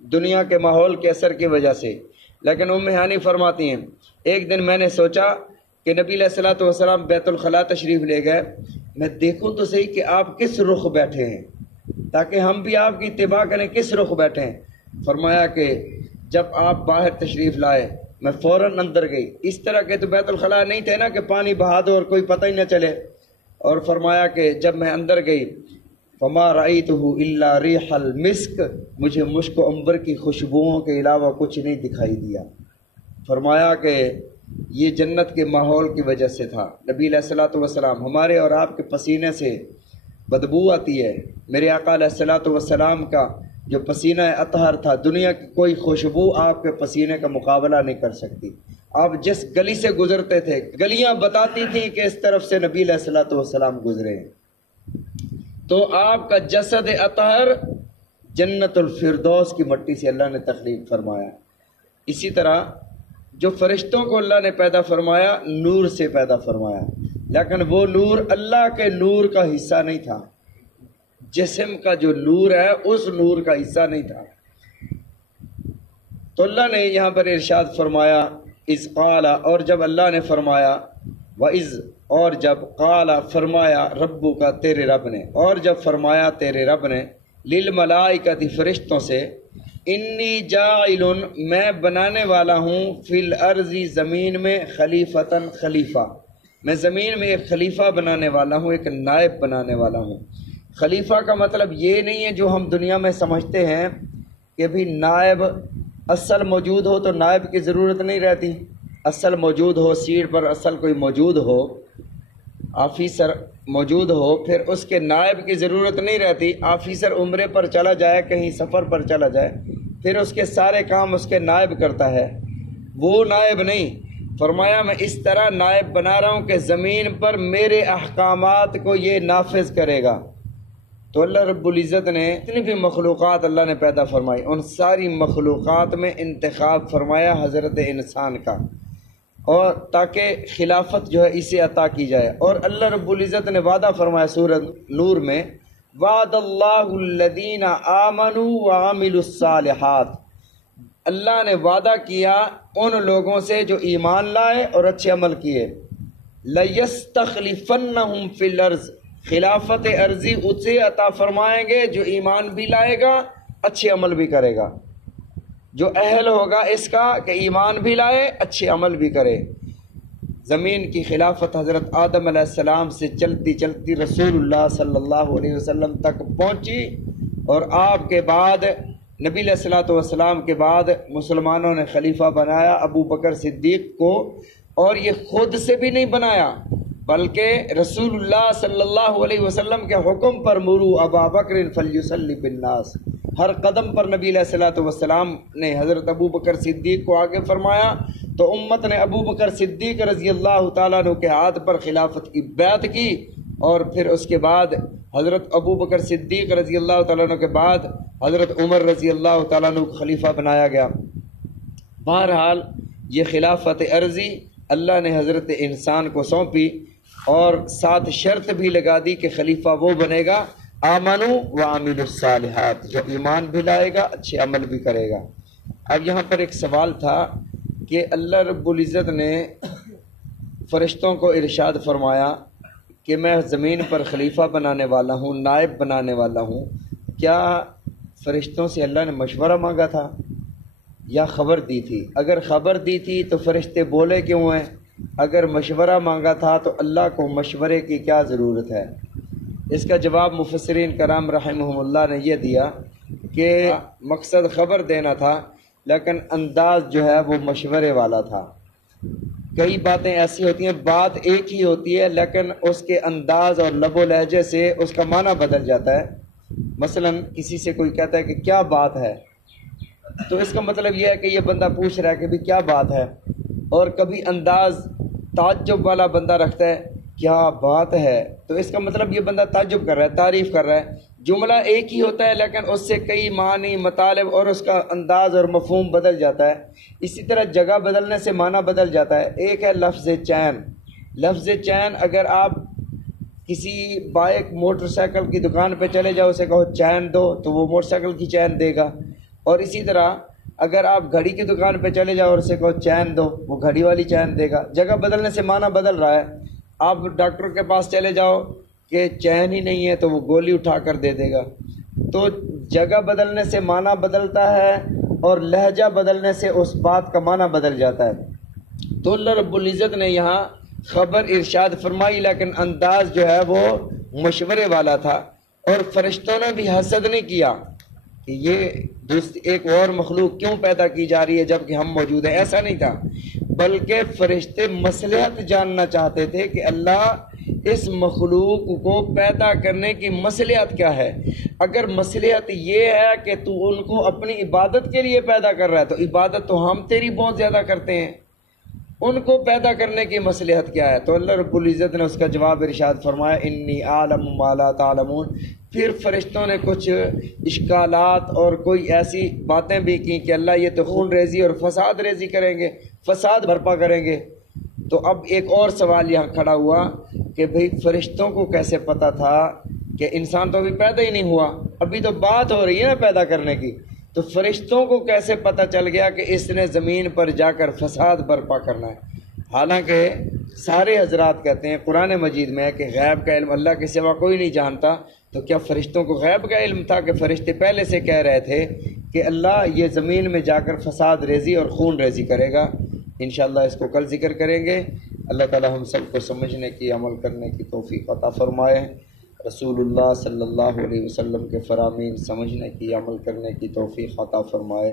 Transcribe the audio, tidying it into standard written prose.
دنیا کے ماحول کے اثر کی وجہ سے۔ لیکن ام ہانی فرماتی ہیں ایک دن میں نے سوچا کہ نبی علیہ الصلوۃ والسلام بیت الخلاء تشریف لے گئے، میں دیکھوں تو صحیح کہ آپ کس رخ بیٹھے ہیں تاکہ ہم بھی آپ کی اتباع کریں، کس رخ بیٹھے ہیں۔ فرمایا کہ جب آپ باہر تشریف لائے میں فوراً اندر گئی، اس طرح کے تو بیت الخلاء نہیں تھے نا کہ پانی بہا دو اور کوئی پتہ ہی نہ چلے، اور فرمایا کہ جب میں اندر گئی فما رأیتہ الا ریح المسک، مجھے مشک و عنبر کی خوشبوؤں کے علاوہ کچھ نہیں دکھائی دیا۔ فرمایا کہ یہ جنت کے ماحول کی وجہ سے تھا۔ نبی علیہ الصلوۃ والسلام، ہمارے اور آپ کے پسینے سے بدبو آتی ہے، میرے آقا علیہ الصلوۃ والسلام کا جو پسینہ اطہر تھا، دنیا کی کوئی خوشبو آپ کے پسینے کا مقابلہ نہیں کر سکتی۔ آپ جس گلی سے گزرتے تھے گلیاں بتاتی تھیں کہ اس طرف سے نبی علیہ الصلوۃ والسلام گزرے ہیں۔ تو آپ کا جسد اطہر جنت الفردوس کی مٹی سے اللہ نے تخلیق فرمایا۔ اسی طرح جو فرشتوں کو اللہ نے پیدا فرمایا نور سے پیدا فرمایا، لیکن وہ نور اللہ کے نور کا حصہ نہیں تھا، جسم کا جو نور ہے اس نور کا حصہ نہیں تھا۔ تو اللہ نے یہاں پر ارشاد فرمایا اذ قال، اور جب اللہ نے فرمایا، وَإِذْ، اور جب قال فرمایا، ربو کا تیرے رب نے، اور جب فرمایا تیرے رب نے، للملائکۃ فرشتوں سے، انی جاعل، میں بنانے والا ہوں، فی الارض زمین میں، خلیفتاً خلیفہ، میں زمین میں ایک خلیفہ بنانے والا ہوں، ایک نائب بنانے والا ہوں۔ خلیفہ کا مطلب یہ نہیں ہے جو ہم دنیا میں سمجھتے ہیں کہ بھی نائب اصل موجود ہو تو نائب کی ضرورت نہیں رہتی، اصل موجود ہو، سیٹ پر اصل کوئی موجود ہو، آفیسر موجود ہو، پھر اس کے نائب کی ضرورت نہیں رہتی۔ آفیسر عمرے پر چلا جائے، کہیں سفر پر چلا جائے، پھر اس کے سارے کام اس کے نائب کرتا ہے، وہ نائب نہیں۔ فرمایا میں اس طرح نائب بنا رہا ہوں کہ زمین پر میرے احکامات کو یہ نافذ کرے گا۔ تو اللہ رب العزت نے اتنی بھی مخلوقات اللہ نے پیدا فرمائی، ان ساری مخلوقات میں انتخاب فرمایا حضرت انسان کا، اور تاکہ خلافت جو ہے اسے عطا کی جائے۔ اور اللہ رب العزت نے وعدہ فرمایا سورۃ نور میں، وعد اللہ الذین آمنوا وعملوا الصالحات، اللہ نے وعدہ کیا ان لوگوں سے جو ایمان لائے اور اچھے عمل کیے، لَيَسْتَخْلِفَنَّهُمْ فِي الْأَرْضِ، خلافت ارضی اسے عطا فرمائیں گے جو ایمان بھی لائے گا، اچھے عمل بھی کرے گا، جو اہل ہوگا اس کا کہ ایمان بھی لائے، اچھے عمل بھی کرے۔ زمین کی خلافت حضرت آدم علیہ السلام سے چلتی چلتی رسول اللہ صلی اللہ علیہ وسلم تک پہنچی، اور آپ کے بعد نبی علیہ الصلوۃ والسلام کے بعد مسلمانوں نے خلیفہ بنایا ابو بکر صدیق کو، اور یہ خود سے بھی نہیں بنایا بلکہ رسول اللہ صلی اللہ علیہ وسلم کے حکم پر، مرو ابا بکر فلیصلی بالناس، ہر قدم پر نبی علیہ الصلوۃ والسلام نے حضرت ابو بکر صدیق کو آگے فرمایا، تو امت نے ابو بکر صدیق رضی اللہ تعالیٰ عنہ کے ہاتھ پر خلافت کی بیعت کی، اور پھر اس کے بعد حضرت ابو بکر صدیق رضی اللہ تعالیٰ عنہ کے بعد حضرت عمر رضی اللہ تعالیٰ عنہ کو خلیفہ بنایا گیا۔ بہرحال یہ خلافت عرضی اللہ نے حضرت انسان کو سونپی، اور ساتھ شرط بھی لگا دی کہ خلیفہ وہ بنے گا آمنوا وعملوا الصالحات، جو ایمان بھی لائے گا، اچھے عمل بھی کرے گا۔ اب یہاں پر ایک سوال تھا کہ اللہ رب العزت نے فرشتوں کو ارشاد فرمایا کہ میں زمین پر خلیفہ بنانے والا ہوں، نائب بنانے والا ہوں، کیا فرشتوں سے اللہ نے مشورہ مانگا تھا یا خبر دی تھی؟ اگر خبر دی تھی تو فرشتے بولے کیوں ہیں؟ اگر مشورہ مانگا تھا تو اللہ کو مشورے کی کیا ضرورت ہے؟ اس کا جواب مفسرین کرام رحمہم اللہ نے یہ دیا کہ مقصد خبر دینا تھا، لیکن انداز جو ہے وہ مشورے والا تھا۔ کئی باتیں ایسی ہوتی ہیں، بات ایک ہی ہوتی ہے لیکن اس کے انداز اور لب و لہجے سے اس کا معنی بدل جاتا ہے۔ مثلا کسی سے کوئی کہتا ہے کہ کیا بات ہے، تو اس کا مطلب یہ ہے کہ یہ بندہ پوچھ رہا ہے کہ بھی کیا بات ہے، اور کبھی انداز تعجب والا بندہ رکھتا ہے کیا بات ہے، تو اس کا مطلب یہ بندہ تعجب کر رہا ہے، تعریف کر رہا ہے۔ جملہ ایک ہی ہوتا ہے لیکن اس سے کئی معنی، مطالب اور اس کا انداز اور مفہوم بدل جاتا ہے۔ اسی طرح جگہ بدلنے سے معنی بدل جاتا ہے۔ ایک ہے لفظ چین۔ لفظ چین اگر آپ کسی بائک موٹر سائیکل کی دکان پہ چلے جاؤ، اسے کہو چین دو، تو وہ موٹر سائیکل کی چین دے گا۔ اور اسی طرح اگر آپ گھڑی کی دکان پہ چلے جاؤ اور اسے کہو چین دو، وہ گھڑی والی چین دے گا۔ جگہ بدلنے سے معنی بدل رہا ہے۔ آپ ڈاکٹر کے پاس چلے جاؤ کہ چین ہی نہیں ہے تو وہ گولی اٹھا کر دے دے گا۔ تو جگہ بدلنے سے معنی بدلتا ہے اور لہجہ بدلنے سے اس بات کا معنی بدل جاتا ہے۔ تو اللہ رب العزت نے یہاں خبر ارشاد فرمائی، لیکن انداز جو ہے وہ مشورے والا تھا، اور فرشتوں نے بھی حسد نہیں کیا کہ یہ ایک اور مخلوق کیوں پیدا کی جا رہی ہے جبکہ ہم موجود ہیں، ایسا نہیں تھا، بلکہ فرشتے مصلحت جاننا چاہتے تھے کہ اللہ اس مخلوق کو پیدا کرنے کی مصلحت کیا ہے۔ اگر مصلحت یہ ہے کہ تو ان کو اپنی عبادت کے لیے پیدا کر رہا ہے تو عبادت تو ہم تیری بہت زیادہ کرتے ہیں، ان کو پیدا کرنے کی مصلحت کیا ہے؟ تو اللہ رب العزت نے اس کا جواب ارشاد فرمایا انی اعلم ما لا تعلمون۔ پھر فرشتوں نے کچھ اشکالات اور کوئی ایسی باتیں بھی کی کہ اللہ یہ تو خون ریزی اور فساد ریزی کریں گے، فساد برپا کریں گے۔ تو اب ایک اور سوال یہاں کھڑا ہوا کہ بھئی فرشتوں کو کیسے پتہ تھا کہ انسان تو ابھی پیدا ہی نہیں ہوا، ابھی تو بات ہو رہی ہے نا پیدا کرنے کی، تو فرشتوں کو کیسے پتہ چل گیا کہ اس نے زمین پر جا کر فساد برپا کرنا ہے؟ حالانکہ سارے حضرات کہتے ہیں قرآن مجید میں ہے کہ غیب کا علم اللہ کے سوا کوئی نہیں جانتا، تو کیا فرشتوں کو غیب کا علم تھا کہ فرشتے پہلے سے کہہ رہے تھے کہ اللہ یہ زمین میں جا کر فساد ریزی اور خون ریزی کرے گا؟ انشاءاللہ اس کو کل ذکر کریں گے۔ اللہ تعالی ہم سب کو سمجھنے کی، عمل کرنے کی توفیق عطا فرمائے۔ رسول اللہ صلی اللہ علیہ وسلم کے فرامین سمجھنے کی، عمل کرنے کی توفیق عطا فرمائے۔